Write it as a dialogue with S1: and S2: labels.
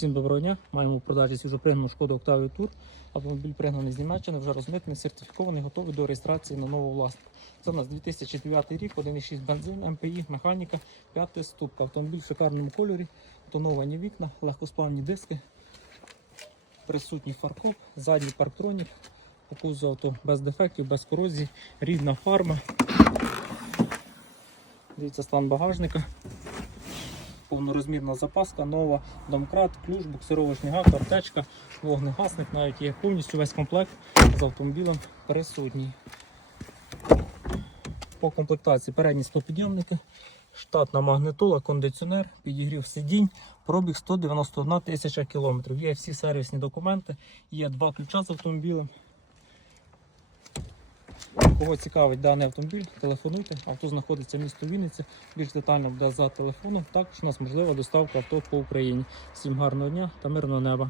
S1: Всім доброго дня. Маємо в продажі свіжопригнану шкоду Octavia Tour. Автомобіль пригнаний з Німеччини, вже розмитний, сертифікований, готовий до реєстрації на нового власника. Це у нас 2009 рік, 1,6 бензин, МПІ, механіка, 5 ступка. Автомобіль в шикарному кольорі, тоновані вікна, легкосплавні диски, присутній фаркоп, задній парктронік. По кузову авто без дефектів, без корозії, рідна фарма. Дивіться стан багажника повнорозмірна запаска, нова, домкрат, ключ, буксировочний гак, аптечка, вогнегасник, навіть є повністю весь комплект з автомобілем присутній. По комплектації передні склопідйомники, штатна магнитола, кондиціонер, підігрів сидінь, пробіг 191 тисяча кілометрів. Є всі сервісні документи, є два ключа з автомобілем. Кого цікавить даний автомобіль, телефонуйте. Авто знаходиться в місто Вінниці. Більш детально буде за телефоном. Також у нас можлива доставка авто по Україні. Всім гарного дня та мирного неба.